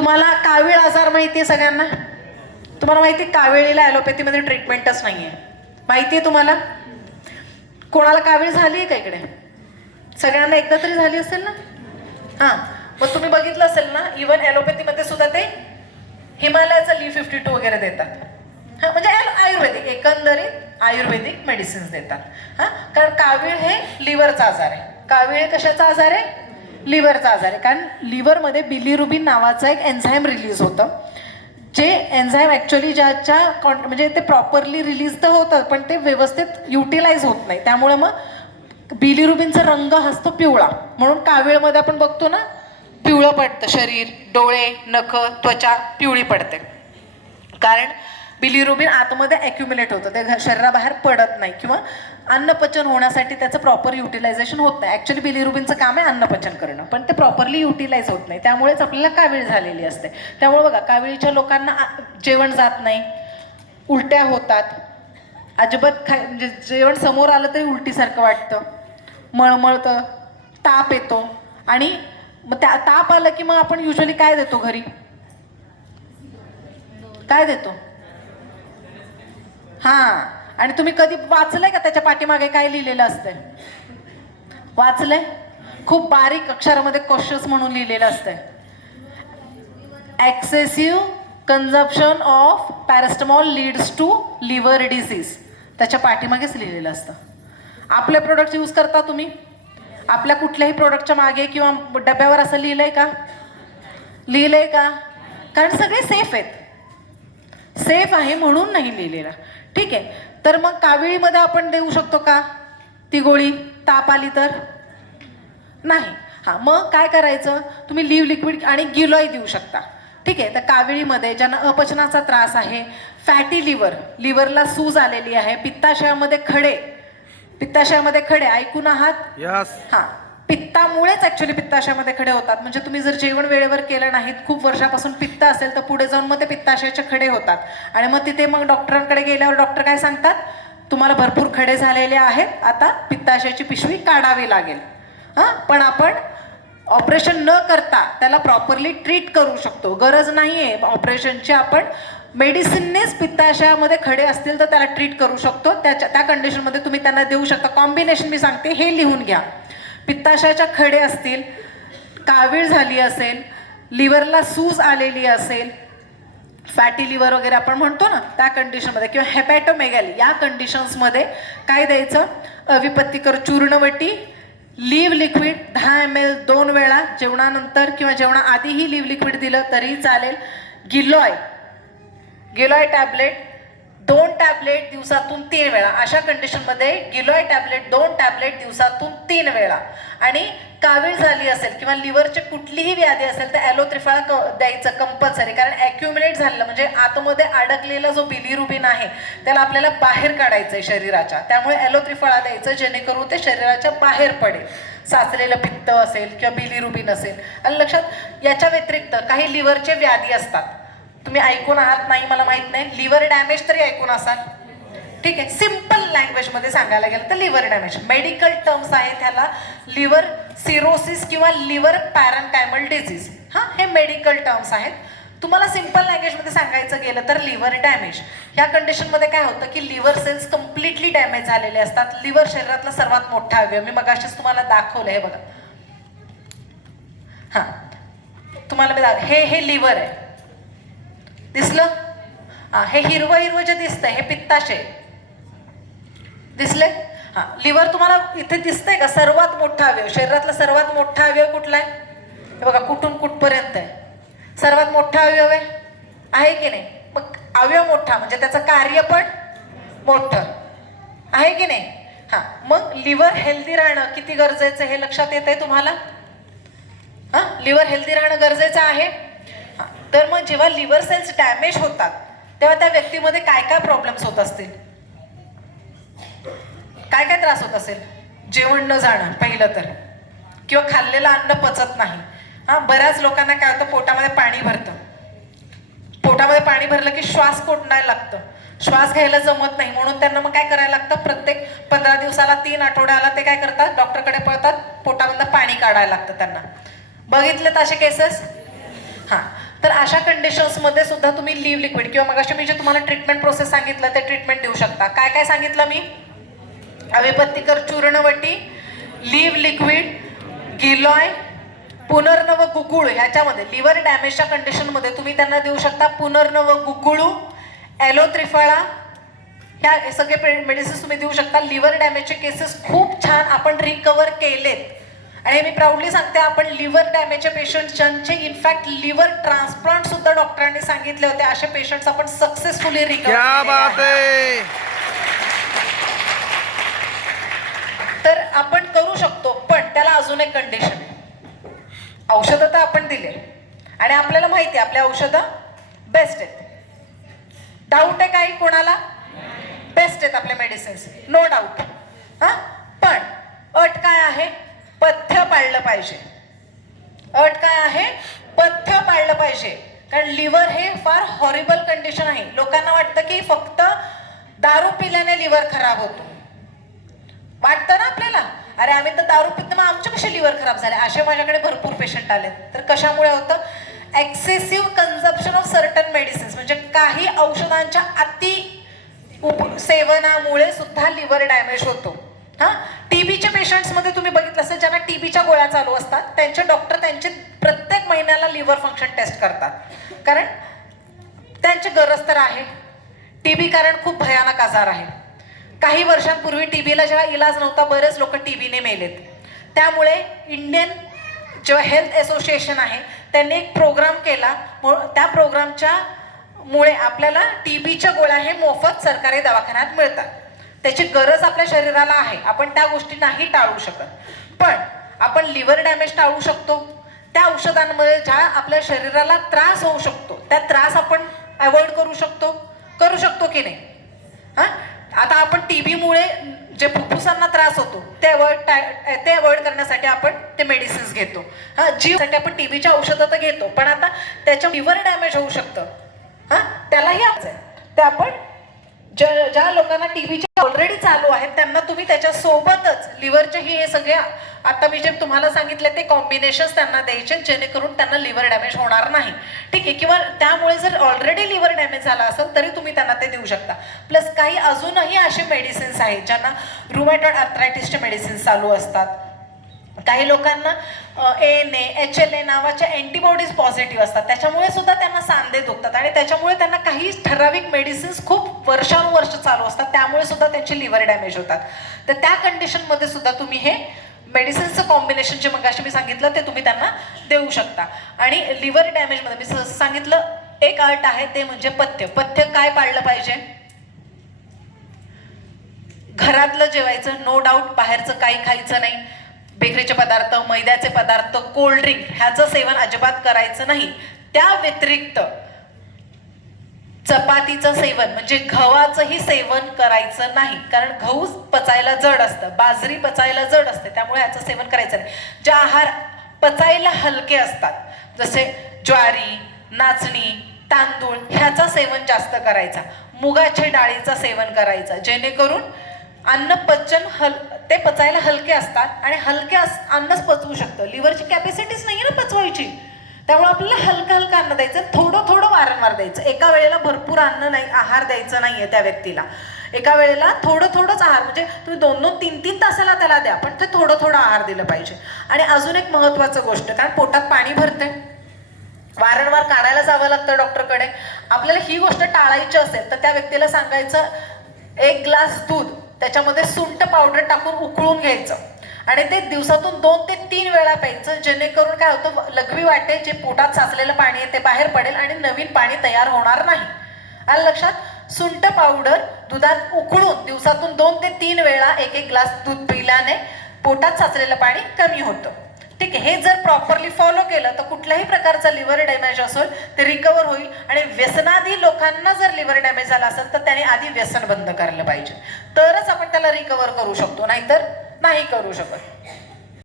तुम्हाला कावीळ आजार माहिती आहे सगळ्यांना? तुम्हाला माहिती आहे काविळीला ॲलोपॅथीमध्ये ट्रीटमेंटच नाही आहे, माहिती आहे तुम्हाला? कोणाला कावीळ झाली आहे का इकडे? सगळ्यांना एकदा तरी झाली असेल ना? हां, मग तुम्ही बघितलं असेल ना, इव्हन ॲलोपॅथीमध्ये सुद्धा ते हिमालयाचं Li52 वगैरे देतात. हां, म्हणजे आयुर्वेदिक, एकंदरीत आयुर्वेदिक मेडिसिन्स देतात. हां, कारण कावीळ हे लिव्हरचा आजार आहे. कावीळ कशाचा आजार आहे? लिव्हरचा आजार आहे. कारण लिव्हरमध्ये बिलिरुबिन नावाचं एक एन्झाईम रिलीज होतं, जे एन्झाईम ॲक्च्युअली ज्याच्या म्हणजे ते प्रॉपरली रिलीज तर होतं, पण ते व्यवस्थित युटिलाइज होत नाही. त्यामुळे मग बिलिरुबिनचा रंग असतो पिवळा. म्हणून कावीळमध्ये आपण बघतो ना, पिवळं पडतं शरीर, डोळे, नख, त्वचा पिवळी पडते. कारण बिलिरुबिन आतमध्ये ॲक्युम्युलेट होतं, ते शरीराबाहेर पडत नाही किंवा अन्नपचन होण्यासाठी त्याचं प्रॉपर युटिलायझेशन होत नाही. ॲक्च्युअली बिलिरुबिनचं काम आहे अन्नपचन करणं, पण ते प्रॉपरली युटिलाइज होत नाही. त्यामुळेच आपल्याला कावीळ झालेली असते. त्यामुळे बघा, काविळीच्या लोकांना जेवण जात नाही, उलट्या होतात, अजिबात म्हणजे जेवण समोर आलं तरी उलटीसारखं वाटतं, मळमळतं, ताप येतो. आणि मग त्या ताप आलं की मग आपण युजली काय देतो घरी? काय देतो? हां, आणि तुम्ही कधी वाचलंय का त्याच्या पाठीमागे काय लिहिलेलं असतंय? वाचलंय? खूप बारीक अक्षरामध्ये कॉशियस म्हणून लिहिलेलं असतंय. Excessive consumption of paracetamol leads to liver disease. त्याच्या पाठीमागेच लिहिलेलं असतं. आपले प्रोडक्ट यूज करता तुम्ही? आपल्या कुठल्याही प्रोडक्टच्या मागे किंवा डब्यावर असं लिहिलंय का? लिहिलंय का? कारण सगळे सेफ आहेत. सेफ आहे म्हणून नाही लिहिलेला. ठीक आहे, तर मग काविळीमध्ये आपण देऊ शकतो का ती गोळी? ताप आली तर नाही. हां, मग काय करायचं? तुम्ही लिव्ह लिक्विड आणि गिलॉय देऊ शकता. ठीक आहे, तर काविळीमध्ये ज्यांना अपचनाचा त्रास आहे, फॅटी लिव्हर, लिव्हरला सूज आलेली आहे, पित्ताशयामध्ये खडे ऐकून आहात? यस. हां, पित्तामुळेच ॲक्च्युली पित्ताशयामध्ये खडे होतात. म्हणजे तुम्ही जर जेवण वेळेवर केलं नाहीत, खूप वर्षापासून पित्त असेल, तर पुढे जाऊन मग ते पित्ताशयाचे खडे होतात. आणि मग तिथे मग डॉक्टरांकडे गेल्यावर डॉक्टर काय सांगतात? तुम्हाला भरपूर खडे झालेले आहेत, आता पित्ताशयाची पिशवी काढावी लागेल. हां, पण आपण ऑपरेशन न करता त्याला प्रॉपरली ट्रीट करू शकतो. गरज नाही आहे ऑपरेशनची. आपण मेडिसिननेच पित्ताशयामध्ये खडे असतील तर त्याला ट्रीट करू शकतो. त्या कंडिशनमध्ये तुम्ही त्यांना देऊ शकता. कॉम्बिनेशन मी सांगते, हे लिहून घ्या. पित्ताशयाच्या खडे असतील, कावीळ झाली असेल, लिव्हरला सूज आलेली असेल, फॅटी लिव्हर वगैरे आपण म्हणतो ना, त्या कंडिशनमध्ये, किंवा हेपॅटोमेगॅली, या कंडिशन्समध्ये काय द्यायचं? अविपत्तिकर चूर्णवटी, लिव्ह लिक्विड 10 ml 2 वेळा, जेवणानंतर किंवा जेवणाआधीही लिव्ह लिक्विड दिलं तरी चालेल. गिलॉय टॅबलेट 2 टॅबलेट दिवसातून 3 वेळा. अशा कंडिशनमध्ये गिलॉय टॅबलेट 2 टॅबलेट दिवसातून 3 वेळा. आणि कावीळ झाली असेल किंवा लिव्हरची कुठलीही व्याधी असेल तर ॲलोत्रिफाळा द्यायचं कंपल्सरी. कारण ॲक्युमुलेट झालेलं म्हणजे आतमध्ये अडकलेला जो बिलिरुबिन आहे त्याला आपल्याला बाहेर काढायचं आहे शरीराच्या. त्यामुळे ॲलोत्रिफाळा द्यायचं, जेणेकरून ते शरीराच्या बाहेर पडेल. साचलेलं पित्त असेल किंवा बिलिरुबिन असेल. आणि लक्षात, याच्या व्यतिरिक्त काही लिव्हरचे व्याधी असतात. तुम्ही ऐकून आहात नाही मला माहीत नाही, लिव्हर डॅमेज तरी ऐकून असाल. ठीक आहे, सिम्पल लँग्वेजमध्ये सांगायला गेलं तर लिव्हर डॅमेज, मेडिकल टर्म्स आहेत ह्याला. लिव्हर सिरोसिस किंवा लिव्हर पॅरेन्कायमल डिझीज, हां, हे मेडिकल टर्म्स आहेत. तुम्हाला सिम्पल लँग्वेजमध्ये सांगायचं गेलं तर लिव्हर डॅमेज ह्या कंडिशनमध्ये काय होतं की लिव्हर सेल्स कम्प्लिटली डॅमेज झालेले असतात. लिव्हर शरीरातला सर्वात मोठा अवयव, मी मगाशीच तुम्हाला दाखवलं, हे बघा. हां, तुम्हाला मी हे लिव्हर आहे, दिसलं? हां, हे हिरवं जे दिसतंय हे पित्ताशय, दिसले? हां, लिव्हर तुम्हाला इथे दिसतंय का? सर्वात मोठा अवयव, शरीरातला सर्वात मोठा अवयव कुठला आहे? हे बघा, कुठून कुठपर्यंत आहे, सर्वात मोठा अवयव आहे की नाही? मग अवयव मोठा म्हणजे त्याचं कार्य पण मोठं आहे की नाही? हां, मग लिव्हर हेल्दी राहणं किती गरजेचं हे लक्षात येत आहे तुम्हाला? हां, लिव्हर हेल्दी राहणं गरजेचं आहे. हां, तर मग जेव्हा लिव्हर सेल्स डॅमेज होतात तेव्हा त्या व्यक्तीमध्ये काय काय प्रॉब्लेम्स होत असतील? काय काय त्रास होत असेल? जेवण न जाणं पहिलं तर, किंवा खाल्लेलं अन्न पचत नाही. हां, बऱ्याच लोकांना काय होतं, पोटामध्ये पाणी भरतं. पोटामध्ये पाणी भरलं की श्वास कोंडायला लागतं, श्वास घ्यायला जमत नाही. म्हणून त्यांना मग काय करायला लागतं? प्रत्येक 15 दिवसाला 3 आठवड्याला ते काय करतात? डॉक्टरकडे पळतात, पोटामधलं पाणी काढायला लागतं त्यांना. बघितलेत असे केसेस? हां, तर अशा कंडिशन्समध्ये सुद्धा तुम्ही लिव्ह लिक्विड किंवा मगाशी मी जे तुम्हाला ट्रीटमेंट प्रोसेस सांगितलं ते ट्रीटमेंट देऊ शकता. काय काय सांगितलं मी? अविपत्तिकर चूर्णवटी, लिव्ह लिक्विड, गिलॉय, पुनर्नव गुगुळ. ह्याच्यामध्ये लिव्हर डॅमेजच्या कंडिशनमध्ये तुम्ही त्यांना देऊ शकता पुनर्नव गुगुळू, ॲलो त्रिफळा, ह्या सगळे मेडिसिन्स तुम्ही देऊ शकता. लिव्हर डॅमेजचे केसेस खूप छान आपण रिकवर केलेत आणि मी प्राऊडली सांगते, आपण लिव्हर डॅमेजचे पेशंट ज्यांचे इनफॅक्ट लिव्हर ट्रान्सप्लांट सुद्धा डॉक्टरांनी सांगितले होते, असे पेशंट्स आपण सक्सेसफुली रिकवर. तर आपण करू शकतो, पण त्याला अजून एक कंडिशन आहे. औषधं तर आपण दिले आणि आपल्याला माहिती आहे आपल्या औषधं बेस्ट आहेत. डाऊट आहे काही कोणाला? बेस्ट आहेत आपले मेडिसिन्स, नो डाऊट. हां, पण अट काय आहे? पथ्य पाळलं पाहिजे. अट काय आहे? पथ्य पाळलं पाहिजे. कारण लिव्हर हे फार हॉरिबल कंडिशन आहे. लोकांना वाटतं की फक्त दारू पिल्याने लिव्हर खराब होतो. वाटतं ना आपल्याला, अरे आम्ही तर दारू पितो मग आमचे कसे लिव्हर खराब झाले. असे माझ्याकडे भरपूर पेशंट आले. तर कशामुळे होतं? Excessive consumption of certain medicines, म्हणजे काही औषधांच्या अति सेवनामुळे सुद्धा लिव्हर डॅमेज होतो. हां, टीबीचे पेशंट्समध्ये तुम्ही बघितलं असेल, ज्यांना टीबीच्या गोळ्या चालू असतात त्यांचे डॉक्टर त्यांचे प्रत्येक महिन्याला लिव्हर फंक्शन टेस्ट करतात, कारण त्यांची गरज तर आहे. टीबी कारण खूप भयानक आजार आहे. काही वर्षांपूर्वी टीबीला जेव्हा इलाज नव्हता, बरेच लोक टीबीने मेलेत. त्यामुळे इंडियन जेव्हा हेल्थ असोसिएशन आहे त्यांनी एक प्रोग्राम केला. त्या प्रोग्रामच्या मुळे आपल्याला टीबीच्या गोळ्या हे मोफत सरकारी दवाखान्यात मिळतात. त्याची गरज आपल्या शरीराला आहे, आपण त्या गोष्टी नाही टाळू शकत. पण आपण लिव्हर डॅमेज टाळू शकतो. त्या औषधांमुळे ज्या आपल्या शरीराला त्रास होऊ शकतो त्या त्रास आपण अवॉइड करू शकतो की नाही? हां, आता आपण टीबीमुळे जे फुफ्फुसांना त्रास होतो ते अवॉइड करण्यासाठी आपण ते मेडिसिन्स घेतो. हां, जीवसाठी आपण टीबीच्या औषधं तर घेतो, पण आता त्याच्या लिव्हर डॅमेज होऊ शकतं. हां, त्यालाही आहे. ते आपण ज्या लोकांना टीबीचे ऑलरेडी चालू आहेत त्यांना तुम्ही त्याच्या सोबतच लिव्हरचेही हे सगळे आता मी जे तुम्हाला सांगितले ते कॉम्बिनेशन्स त्यांना द्यायचे, जेणेकरून त्यांना लिव्हर डॅमेज होणार नाही. ठीक आहे, किंवा त्यामुळे जर ऑलरेडी लिव्हर डॅमेज झाला असेल तरी तुम्ही त्यांना ते देऊ शकता. प्लस काही अजूनही असे मेडिसिन्स आहेत ज्यांना रुमॅटॉइड आर्थरायटिसचे मेडिसिन्स चालू असतात. काही लोकांना ANA, HLA नावाच्या अँटीबॉडीज पॉझिटिव्ह असतात, त्याच्यामुळे सुद्धा त्यांना सांधे दुखतात आणि त्याच्यामुळे त्यांना काही ठराविक मेडिसिन्स खूप वर्षानुवर्ष चालू असतात, त्यामुळे सुद्धा त्यांचे लिव्हर डॅमेज होतात. तर त्या कंडिशनमध्ये सुद्धा तुम्ही हे मेडिसिन्सचं कॉम्बिनेशन जे मगाशी मी सांगितलं ते तुम्ही त्यांना देऊ शकता. आणि लिव्हर डॅमेजमध्ये मी सहज सांगितलं एक अट आहे, ते म्हणजे पथ्य. पथ्य काय पाळलं पाहिजे? घरातलं जेवायचं, नो डाऊट. बाहेरचं काही खायचं नाही. बेकरीचे पदार्थ, मैद्याचे पदार्थ, कोल्ड ड्रिंक ह्याचं सेवन अजिबात करायचं नाही. त्या व्यतिरिक्त चपातीचं सेवन म्हणजे गव्हाचंही सेवन करायचं नाही, कारण गहू पचायला जड असतं, बाजरी पचायला जड असते, त्यामुळे ह्याचं सेवन करायचं नाही. जे आहार पचायला हलके असतात जसे ज्वारी, नाचणी, तांदूळ ह्याचं सेवन जास्त करायचा. मुगाच्या डाळीचं सेवन करायचं, जेणेकरून अन्न पचन ते पचायला हलके असतात आणि हलके अन्नच पचवू शकतं. लिव्हरची कॅपॅसिटीच नाही ना पचवायची, त्यामुळे आपल्याला हलकं हलकं अन्न द्यायचं, थोडं थोडं वारंवार द्यायचं. एका वेळेला भरपूर अन्न नाही, आहार द्यायचं नाहीये त्या व्यक्तीला. एका वेळेला थोडं थोडंच आहार, म्हणजे तुम्ही 2-2, 3-3 तासाला त्याला द्या, पण ते थोडं थोडं आहार दिलं पाहिजे. आणि अजून एक महत्त्वाचं गोष्ट, कारण पोटात पाणी भरते, वारंवार काढायला जावं लागतं डॉक्टरकडे. आपल्याला ही गोष्ट टाळायची असेल तर त्या व्यक्तीला सांगायचं 1 ग्लास दूध, त्याच्यामध्ये सुंठ पावडर टाकून उकळून घ्यायचं आणि ते दिवसातून 2 ते 3 वेळा प्यायचं, जेणेकरून काय होतं, लघवी वाटे जे पोटात साचलेलं पाणी आहे ते बाहेर पडेल आणि नवीन पाणी तयार होणार नाही. आलं लक्षात? सुंठ पावडर दुधात उकळून दिवसातून 2 ते 3 वेळा 1-1 ग्लास दूध पिल्याने पोटात साचलेलं पाणी कमी होतं. ठीक आहे, हे जर प्रॉपरली फॉलो केलं तर कुठल्याही प्रकारचा लिव्हर डॅमेज असेल ते रिकवर होईल. आणि व्यसनाधी लोकांना जर लिव्हर डॅमेज झाला असेल तर त्याने आधी व्यसन बंद करायला पाहिजे, तरच आपण त्याला रिकवर करू शकतो, नाहीतर नाही करू शकत.